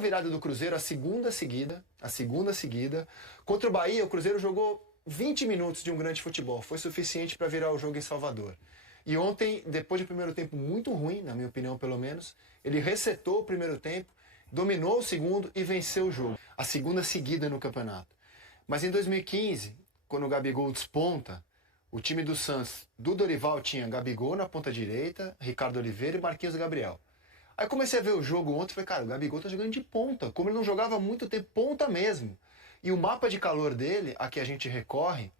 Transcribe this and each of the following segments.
virada do Cruzeiro, a segunda seguida. Contra o Bahia, o Cruzeiro jogou 20 minutos de um grande futebol. Foi suficiente para virar o jogo em Salvador. E ontem, depois de um primeiro tempo muito ruim, na minha opinião pelo menos, ele resetou o primeiro tempo, dominou o segundo e venceu o jogo. A segunda seguida no campeonato. Mas em 2015, quando o Gabigol desponta, o time do Santos, do Dorival, tinha Gabigol na ponta direita, Ricardo Oliveira e Marquinhos Gabriel. Aí comecei a ver o jogo ontem e falei, cara, o Gabigol tá jogando de ponta, como ele não jogava há muito tempo, ponta mesmo. E o mapa de calor dele, a que a gente recorre,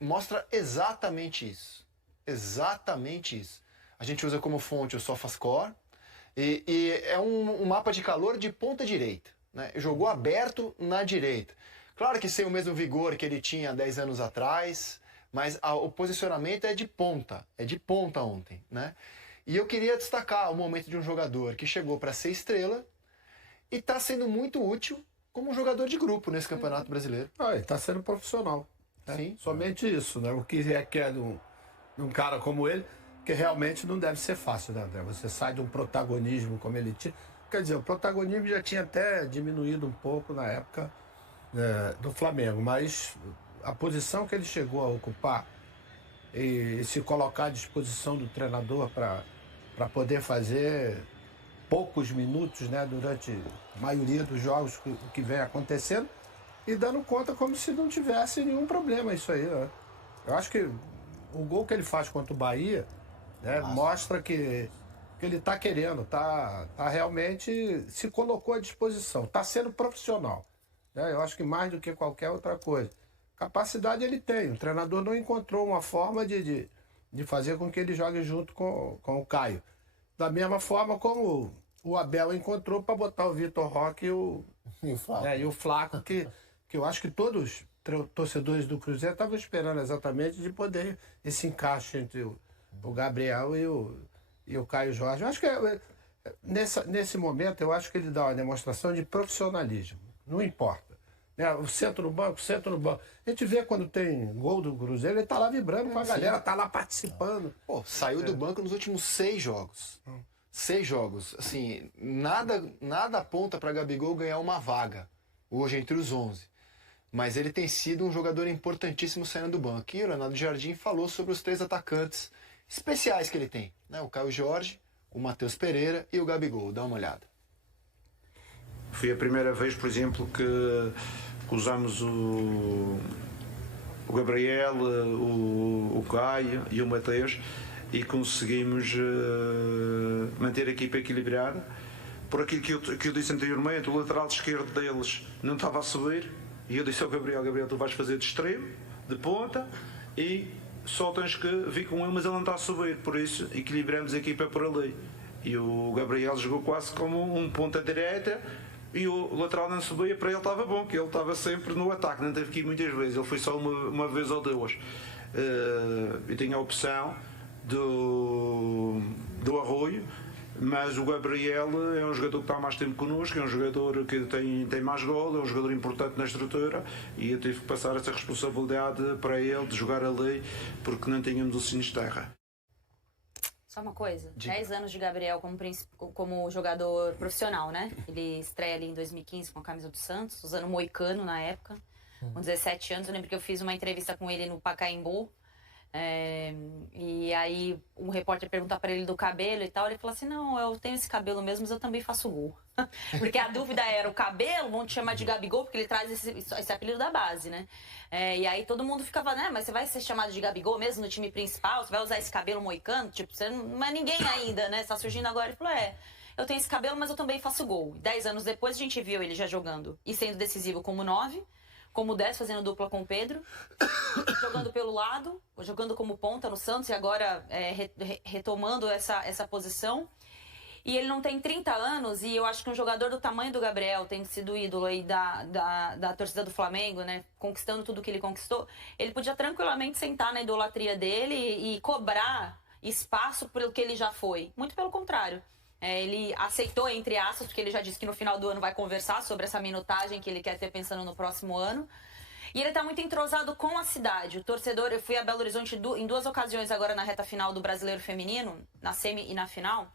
mostra exatamente isso. Exatamente isso. A gente usa como fonte o SofaScore e é um mapa de calor de ponta direita, né? Jogou aberto na direita. Claro que sem o mesmo vigor que ele tinha 10 anos atrás, mas o posicionamento é de ponta ontem, né? E eu queria destacar o momento de um jogador que chegou para ser estrela e está sendo muito útil como um jogador de grupo nesse Campeonato Brasileiro. Ele está sendo profissional. Né? Sim. Somente isso, né? O que requer de um cara como ele, que realmente não deve ser fácil, né, André? Você sai de um protagonismo como ele tinha. Quer dizer, o protagonismo já tinha até diminuído um pouco na época do Flamengo, mas a posição que ele chegou a ocupar e se colocar à disposição do treinador para poder fazer poucos minutos, né, durante a maioria dos jogos que vem acontecendo e dando conta como se não tivesse nenhum problema isso aí, né? Eu acho que o gol que ele faz contra o Bahia, né, mostra que ele está querendo, tá realmente se colocou à disposição, está sendo profissional. Né? Eu acho que mais do que qualquer outra coisa. Capacidade ele tem, o treinador não encontrou uma forma de fazer com que ele jogue junto com o Caio. Da mesma forma como o Abel encontrou para botar o Vitor Roque e o Flaco, que eu acho que todos os torcedores do Cruzeiro estavam esperando exatamente de poder esse encaixe entre o Gabriel e o Caio Jorge. Eu acho que nesse momento eu acho que ele dá uma demonstração de profissionalismo, não importa. O centro no banco. A gente vê quando tem gol do Cruzeiro, ele tá lá vibrando com a galera, tá lá participando. Pô, saiu do banco nos últimos 6 jogos. 6 jogos. Assim, nada aponta para Gabigol ganhar uma vaga hoje entre os 11. Mas ele tem sido um jogador importantíssimo saindo do banco. E o Leonardo Jardim falou sobre os 3 atacantes especiais que ele tem, né? O Caio Jorge, o Matheus Pereira e o Gabigol. Dá uma olhada. Foi a primeira vez, por exemplo, que usamos o Gabriel, o Caio e o Mateus e conseguimos manter a equipa equilibrada. Por aquilo que eu disse anteriormente, o lateral esquerdo deles não estava a subir e eu disse ao Gabriel, tu vais fazer de extremo, de ponta e só tens que vir com ele, mas ele não está a subir, por isso equilibramos a equipa por ali. E o Gabriel jogou quase como um ponta direita e o lateral não subia, para ele estava bom, que ele estava sempre no ataque, não teve que ir muitas vezes, ele foi só uma vez ou duas. E tinha a opção do Arroio, mas o Gabriel é um jogador que está há mais tempo connosco, é um jogador que tem mais gol, é um jogador importante na estrutura e eu tive que passar essa responsabilidade para ele de jogar ali porque não tínhamos o Sinisterra. Só uma coisa, 10 anos de Gabriel como jogador profissional, né? Ele estreia ali em 2015 com a camisa do Santos, usando moicano na época, com 17 anos. Eu lembro que eu fiz uma entrevista com ele no Pacaembu, e aí um repórter pergunta para ele do cabelo e tal, ele falou assim, não, eu tenho esse cabelo mesmo, mas eu também faço gol. Porque a dúvida era o cabelo, vão te chamar de Gabigol, porque ele traz esse apelido da base, né? E aí todo mundo ficava, né, mas você vai ser chamado de Gabigol mesmo no time principal? Você vai usar esse cabelo moicano? Tipo, você não é ninguém ainda, né? Você tá surgindo agora. Ele falou, eu tenho esse cabelo, mas eu também faço gol. 10 anos depois a gente viu ele já jogando e sendo decisivo como 9, como 10, fazendo dupla com o Pedro, jogando pelo lado, jogando como ponta no Santos e agora retomando essa posição. E ele não tem 30 anos e eu acho que um jogador do tamanho do Gabriel, tem sido ídolo aí da torcida do Flamengo, né, conquistando tudo que ele conquistou, ele podia tranquilamente sentar na idolatria dele e cobrar espaço pelo que ele já foi. Muito pelo contrário. Ele aceitou, entre aspas, porque ele já disse que no final do ano vai conversar sobre essa minutagem que ele quer ter pensando no próximo ano. E ele tá muito entrosado com a cidade. O torcedor, eu fui a Belo Horizonte em 2 ocasiões agora na reta final do Brasileiro Feminino, na semi e na final.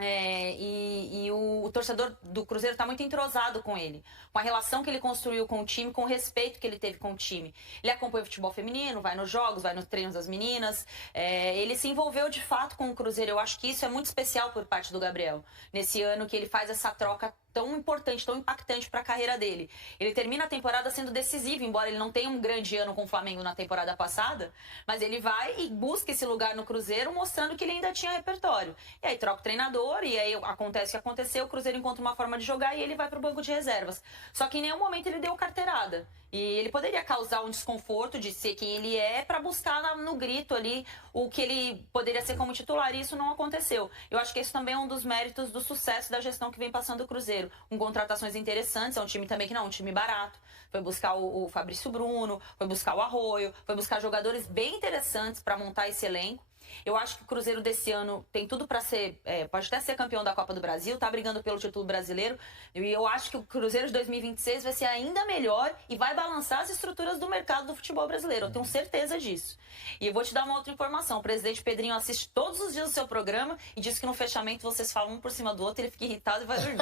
E o torcedor do Cruzeiro está muito entrosado com ele, com a relação que ele construiu com o time, com o respeito que ele teve com o time. Ele acompanha o futebol feminino, vai nos jogos, vai nos treinos das meninas. Ele se envolveu de fato com o Cruzeiro. Eu acho que isso é muito especial por parte do Gabriel, nesse ano que ele faz essa troca tão importante, tão impactante para a carreira dele. Ele termina a temporada sendo decisivo, embora ele não tenha um grande ano com o Flamengo na temporada passada, mas ele vai e busca esse lugar no Cruzeiro, mostrando que ele ainda tinha repertório. E aí troca o treinador, e aí acontece o que aconteceu, o Cruzeiro encontra uma forma de jogar e ele vai para o banco de reservas. Só que em nenhum momento ele deu carteirada. E ele poderia causar um desconforto de ser quem ele é para buscar no grito ali o que ele poderia ser como titular, e isso não aconteceu. Eu acho que isso também é um dos méritos do sucesso da gestão que vem passando o Cruzeiro, com contratações interessantes. É um time também que não é um time barato. Foi buscar o Fabrício Bruno, foi buscar o Arroio, foi buscar jogadores bem interessantes para montar esse elenco. Eu acho que o Cruzeiro desse ano tem tudo para ser, pode até ser campeão da Copa do Brasil, tá brigando pelo título brasileiro, e eu acho que o Cruzeiro de 2026 vai ser ainda melhor e vai balançar as estruturas do mercado do futebol brasileiro, eu tenho certeza disso. E eu vou te dar uma outra informação: o presidente Pedrinho assiste todos os dias o seu programa e diz que no fechamento vocês falam um por cima do outro, ele fica irritado e vai dormir.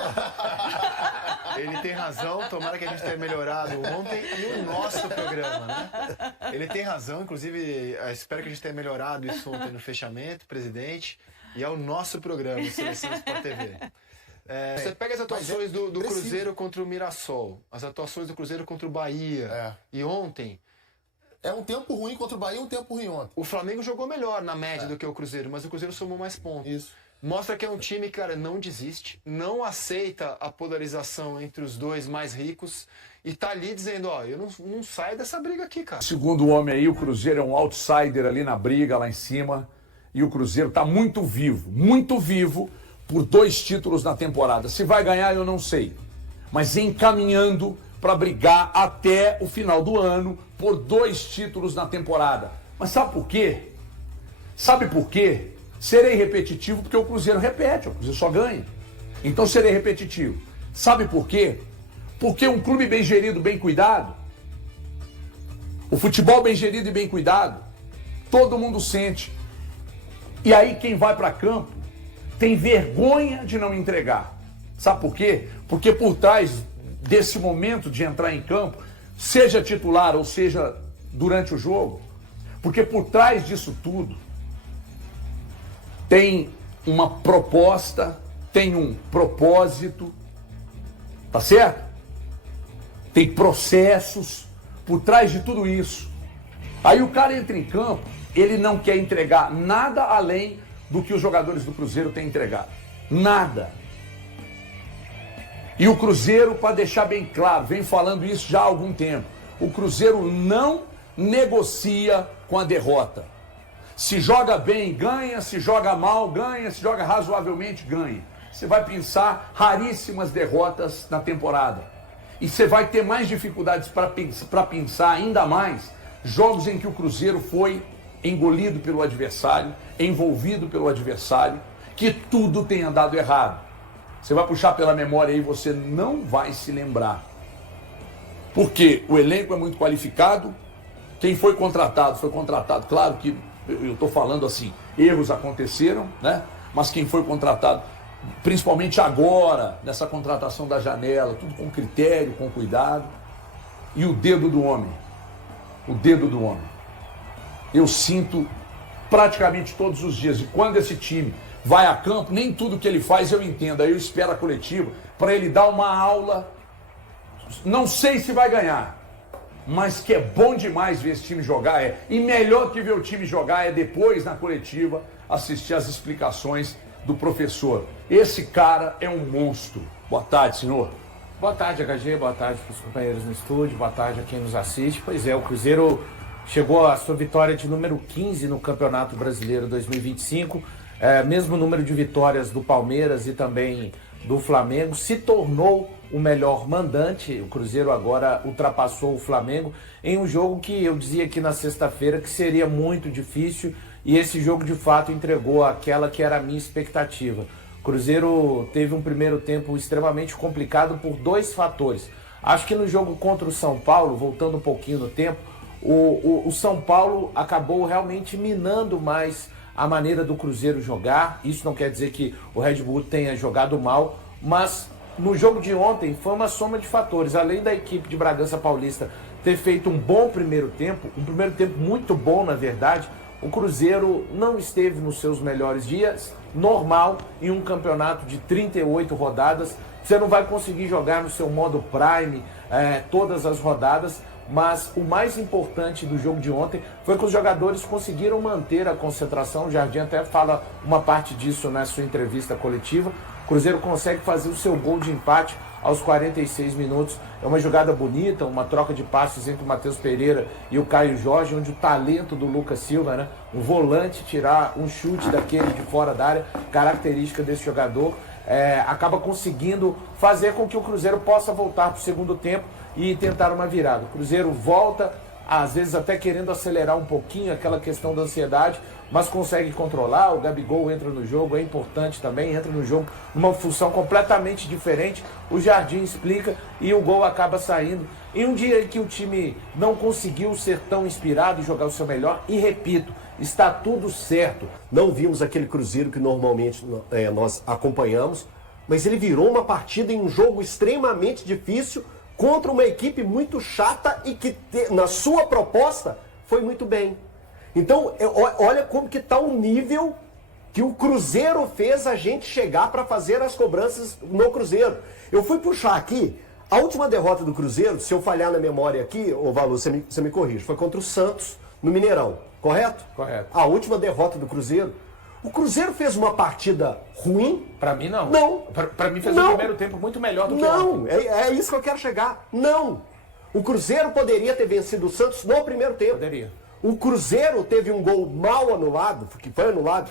Ele tem razão, tomara que a gente tenha melhorado ontem e o nosso programa, né? Ele tem razão, inclusive espero que a gente tenha melhorado isso ontem no fechamento, presidente, e é o nosso programa, Seleção Sport TV. Você pega as atuações do Cruzeiro contra o Mirassol, as atuações do Cruzeiro contra o Bahia, e ontem... É um tempo ruim contra o Bahia e um tempo ruim ontem. O Flamengo jogou melhor na média do que o Cruzeiro, mas o Cruzeiro somou mais pontos. Isso. Mostra que é um time que, cara, não desiste, não aceita a polarização entre os dois mais ricos e tá ali dizendo, ó, eu não saio dessa briga aqui, cara. Segundo o homem aí, o Cruzeiro é um outsider ali na briga, lá em cima, e o Cruzeiro tá muito vivo, por 2 títulos na temporada. Se vai ganhar, eu não sei, mas encaminhando para brigar até o final do ano por 2 títulos na temporada. Mas sabe por quê? Sabe por quê? Serei repetitivo porque o Cruzeiro repete, o Cruzeiro só ganha. Então serei repetitivo. Sabe por quê? Porque um clube bem gerido, bem cuidado, o futebol bem gerido e bem cuidado, todo mundo sente. E aí quem vai para campo tem vergonha de não entregar. Sabe por quê? Porque por trás desse momento de entrar em campo, seja titular ou seja durante o jogo, porque por trás disso tudo tem uma proposta, tem um propósito, tá certo? Tem processos por trás de tudo isso. Aí o cara entra em campo, ele não quer entregar nada além do que os jogadores do Cruzeiro têm entregado. Nada. E o Cruzeiro, para deixar bem claro, vem falando isso já há algum tempo, o Cruzeiro não negocia com a derrota. Se joga bem, ganha. Se joga mal, ganha. Se joga razoavelmente, ganha. Você vai pensar raríssimas derrotas na temporada. E você vai ter mais dificuldades para pensar ainda mais jogos em que o Cruzeiro foi engolido pelo adversário, envolvido pelo adversário, que tudo tenha dado errado. Você vai puxar pela memória aí, você não vai se lembrar. Porque o elenco é muito qualificado. Quem foi contratado, claro que eu estou falando assim, erros aconteceram, né? Mas quem foi contratado, principalmente agora, nessa contratação da janela, tudo com critério, com cuidado. E o dedo do homem. Eu sinto praticamente todos os dias. E quando esse time vai a campo, nem tudo que ele faz eu entendo. Aí eu espero a coletiva para ele dar uma aula. Não sei se vai ganhar, mas que é bom demais ver esse time jogar. E melhor que ver o time jogar é depois, na coletiva, assistir as explicações do professor. Esse cara é um monstro. Boa tarde, senhor. Boa tarde, HG. Boa tarde para os companheiros no estúdio. Boa tarde a quem nos assiste. Pois é, o Cruzeiro chegou à sua vitória de número 15 no Campeonato Brasileiro 2025. Mesmo número de vitórias do Palmeiras e também do Flamengo. Se tornou o melhor mandante. O Cruzeiro agora ultrapassou o Flamengo em um jogo que eu dizia aqui na sexta-feira que seria muito difícil, e esse jogo de fato entregou aquela que era a minha expectativa. O Cruzeiro teve um primeiro tempo extremamente complicado por 2 fatores. Acho que no jogo contra o São Paulo, voltando um pouquinho no tempo, o São Paulo acabou realmente minando mais a maneira do Cruzeiro jogar. Isso não quer dizer que o Red Bull tenha jogado mal, mas no jogo de ontem foi uma soma de fatores. Além da equipe de Bragança Paulista ter feito um bom primeiro tempo, um primeiro tempo muito bom, na verdade, o Cruzeiro não esteve nos seus melhores dias. Normal, em um campeonato de 38 rodadas, você não vai conseguir jogar no seu modo Prime todas as rodadas, mas o mais importante do jogo de ontem foi que os jogadores conseguiram manter a concentração. O Jardim até fala uma parte disso na sua entrevista coletiva. O Cruzeiro consegue fazer o seu gol de empate aos 46 minutos. É uma jogada bonita, uma troca de passes entre o Matheus Pereira e o Caio Jorge, onde o talento do Lucas Silva, né, um volante, tirar um chute daquele de fora da área, característica desse jogador, acaba conseguindo fazer com que o Cruzeiro possa voltar para o segundo tempo e tentar uma virada. O Cruzeiro volta, às vezes até querendo acelerar um pouquinho aquela questão da ansiedade, mas consegue controlar. O Gabigol entra no jogo, é importante também, entra no jogo numa função completamente diferente. O Jardim explica e o gol acaba saindo. Em um dia em que o time não conseguiu ser tão inspirado e jogar o seu melhor, e repito, está tudo certo. Não vimos aquele Cruzeiro que normalmente nós acompanhamos, mas ele virou uma partida em um jogo extremamente difícil contra uma equipe muito chata e que na sua proposta foi muito bem. Então, olha como que está o nível que o Cruzeiro fez a gente chegar para fazer as cobranças no Cruzeiro. Eu fui puxar aqui, a última derrota do Cruzeiro, se eu falhar na memória aqui, ô Valu, você me corrige, foi contra o Santos no Mineirão, correto? Correto. A última derrota do Cruzeiro. O Cruzeiro fez uma partida ruim? Para mim, não. Não. Para mim, fez um primeiro tempo muito melhor do que ontem. Não, é isso que eu quero chegar. Não. O Cruzeiro poderia ter vencido o Santos no primeiro tempo. Poderia. O Cruzeiro teve um gol mal anulado, que foi anulado,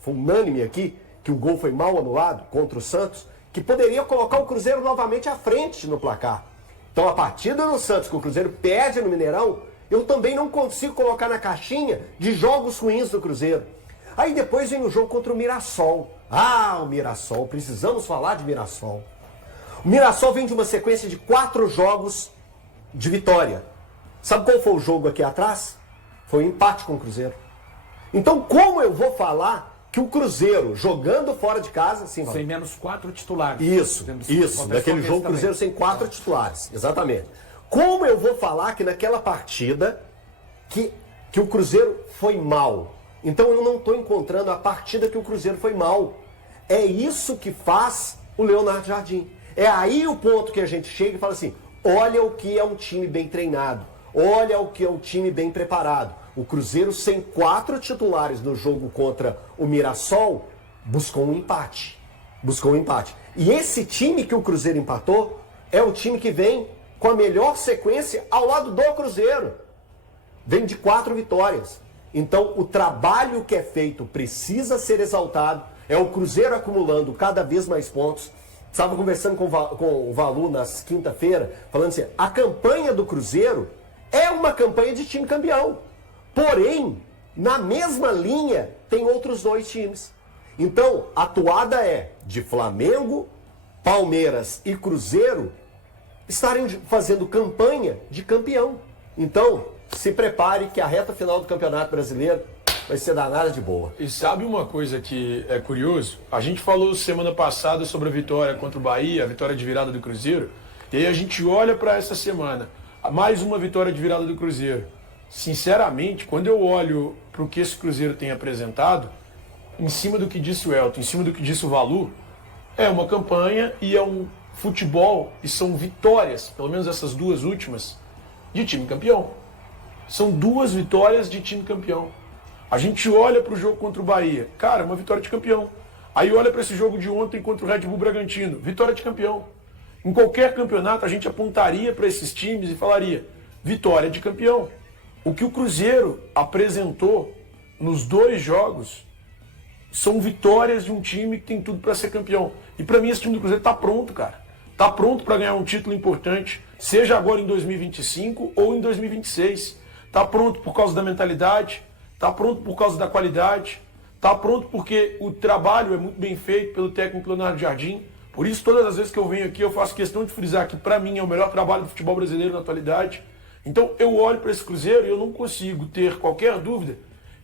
foi unânime aqui, que o gol foi mal anulado contra o Santos, que poderia colocar o Cruzeiro novamente à frente no placar. Então a partida do Santos que o Cruzeiro perde no Mineirão, eu também não consigo colocar na caixinha de jogos ruins do Cruzeiro. Aí depois vem o jogo contra o Mirassol. Ah, o Mirassol, precisamos falar de Mirassol. O Mirassol vem de uma sequência de 4 jogos de vitória. Sabe qual foi o jogo aqui atrás? Foi um empate com o Cruzeiro. Então, como eu vou falar que o Cruzeiro, jogando fora de casa... Sim, sem menos 4 titulares. Isso. Naquele jogo, o Cruzeiro sem 4 titulares. Exatamente. Como eu vou falar que naquela partida que o Cruzeiro foi mal? Então, eu não estou encontrando a partida que o Cruzeiro foi mal. É isso que faz o Leonardo Jardim. É aí o ponto que a gente chega e fala assim, olha o que é um time bem treinado. Olha o que é um time bem preparado. O Cruzeiro, sem 4 titulares no jogo contra o Mirassol, buscou um empate. E esse time que o Cruzeiro empatou é o time que vem com a melhor sequência ao lado do Cruzeiro. Vem de 4 vitórias. Então, o trabalho que é feito precisa ser exaltado. É o Cruzeiro acumulando cada vez mais pontos. Estava conversando com o Valu na quinta-feira, falando assim, a campanha do Cruzeiro é uma campanha de time campeão. Porém, na mesma linha, tem outros 2 times. Então, a toada é de Flamengo, Palmeiras e Cruzeiro estarem fazendo campanha de campeão. Então, se prepare que a reta final do Campeonato Brasileiro vai ser danada de boa. E sabe uma coisa que é curioso? A gente falou semana passada sobre a vitória contra o Bahia, a vitória de virada do Cruzeiro, e aí a gente olha para essa semana, mais uma vitória de virada do Cruzeiro. Sinceramente, quando eu olho para o que esse Cruzeiro tem apresentado, em cima do que disse o Elton, em cima do que disse o Valu, é uma campanha e é um futebol, e são vitórias, pelo menos essas 2 últimas, de time campeão. São 2 vitórias de time campeão. A gente olha para o jogo contra o Bahia, cara, uma vitória de campeão. Aí olha para esse jogo de ontem contra o Red Bull Bragantino, vitória de campeão. Em qualquer campeonato a gente apontaria para esses times e falaria, vitória de campeão. O que o Cruzeiro apresentou nos 2 jogos são vitórias de um time que tem tudo para ser campeão. E para mim esse time do Cruzeiro está pronto, cara. Está pronto para ganhar um título importante, seja agora em 2025 ou em 2026. Está pronto por causa da mentalidade, está pronto por causa da qualidade, está pronto porque o trabalho é muito bem feito pelo técnico Leonardo Jardim. Por isso, todas as vezes que eu venho aqui, eu faço questão de frisar que, para mim, é o melhor trabalho do futebol brasileiro na atualidade. Então, eu olho para esse Cruzeiro e eu não consigo ter qualquer dúvida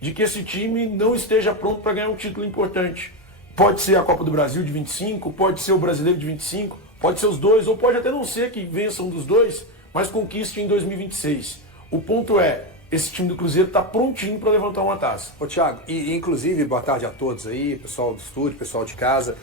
de que esse time não esteja pronto para ganhar um título importante. Pode ser a Copa do Brasil de 25, pode ser o Brasileiro de 25, pode ser os dois, ou pode até não ser que vença um dos dois, mas conquiste em 2026. O ponto é, esse time do Cruzeiro está prontinho para levantar uma taça. Ô Thiago, e inclusive, boa tarde a todos aí, pessoal do estúdio, pessoal de casa.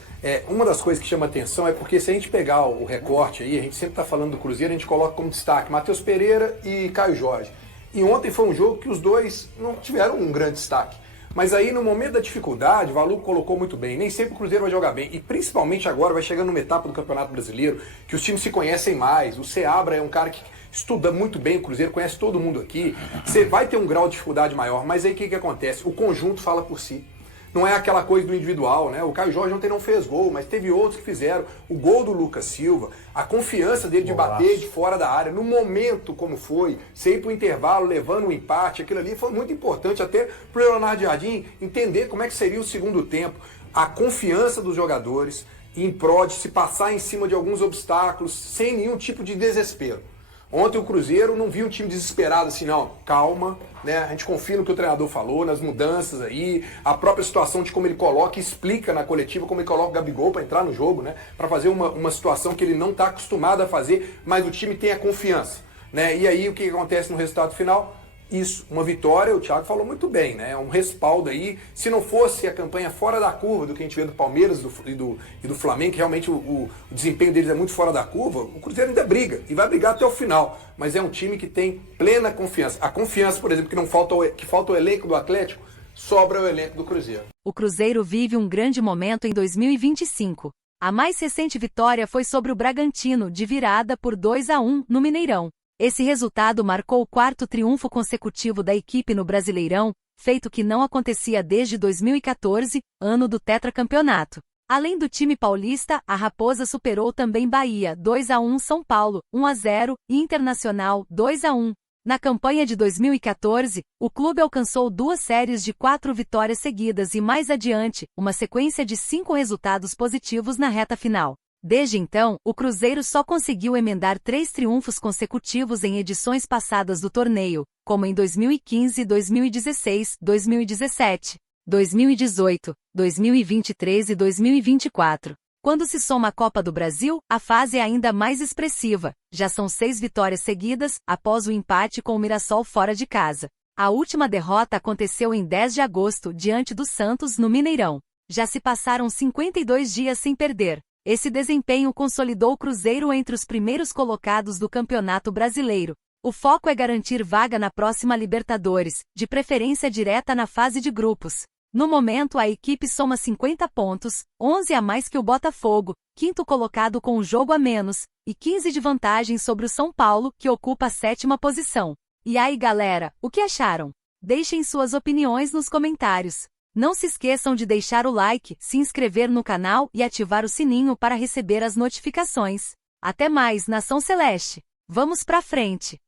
Uma das coisas que chama atenção é porque se a gente pegar o recorte aí, a gente sempre está falando do Cruzeiro, a gente coloca como destaque Matheus Pereira e Caio Jorge. E ontem foi um jogo que os dois não tiveram um grande destaque. Mas aí, no momento da dificuldade, o Valu colocou muito bem. Nem sempre o Cruzeiro vai jogar bem. E principalmente agora, vai chegando numa etapa do Campeonato Brasileiro, que os times se conhecem mais. O Seabra é um cara que estuda muito bem o Cruzeiro, conhece todo mundo aqui. Você vai ter um grau de dificuldade maior. Mas aí o que acontece? O conjunto fala por si. Não é aquela coisa do individual, né? O Caio Jorge ontem não fez gol, mas teve outros que fizeram. O gol do Lucas Silva, a confiança dele de bater de fora da área, no momento como foi, você ir pro intervalo levando um empate, aquilo ali foi muito importante até pro Leonardo Jardim entender como é que seria o segundo tempo. A confiança dos jogadores em prol de se passar em cima de alguns obstáculos sem nenhum tipo de desespero. Ontem o Cruzeiro não viu um time desesperado assim, não. Calma, né? A gente confia no que o treinador falou, nas mudanças aí, a própria situação de como ele coloca, explica na coletiva como ele coloca o Gabigol para entrar no jogo, né? Para fazer uma situação que ele não está acostumado a fazer, mas o time tem a confiança, né? E aí o que acontece no resultado final? Isso, uma vitória, o Thiago falou muito bem, né? Um respaldo aí. Se não fosse a campanha fora da curva do que a gente vê do Palmeiras e do Flamengo, que realmente o desempenho deles é muito fora da curva, o Cruzeiro ainda briga e vai brigar até o final. Mas é um time que tem plena confiança. A confiança, por exemplo, que falta o elenco do Atlético, sobra o elenco do Cruzeiro. O Cruzeiro vive um grande momento em 2025. A mais recente vitória foi sobre o Bragantino, de virada por 2-1 no Mineirão. Esse resultado marcou o 4º triunfo consecutivo da equipe no Brasileirão, feito que não acontecia desde 2014, ano do tetracampeonato. Além do time paulista, a Raposa superou também Bahia, 2-1 São Paulo, 1-0, e Internacional, 2-1. Na campanha de 2014, o clube alcançou 2 séries de 4 vitórias seguidas e mais adiante, uma sequência de 5 resultados positivos na reta final. Desde então, o Cruzeiro só conseguiu emendar 3 triunfos consecutivos em edições passadas do torneio, como em 2015, 2016, 2017, 2018, 2023 e 2024. Quando se soma a Copa do Brasil, a fase é ainda mais expressiva. Já são 6 vitórias seguidas, após o empate com o Mirassol fora de casa. A última derrota aconteceu em 10 de agosto, diante do Santos, no Mineirão. Já se passaram 52 dias sem perder. Esse desempenho consolidou o Cruzeiro entre os primeiros colocados do Campeonato Brasileiro. O foco é garantir vaga na próxima Libertadores, de preferência direta na fase de grupos. No momento, a equipe soma 50 pontos, 11 a mais que o Botafogo, 5º colocado com um jogo a menos, e 15 de vantagem sobre o São Paulo, que ocupa a 7ª posição. E aí, galera, o que acharam? Deixem suas opiniões nos comentários. Não se esqueçam de deixar o like, se inscrever no canal e ativar o sininho para receber as notificações. Até mais, Nação Celeste! Vamos pra frente!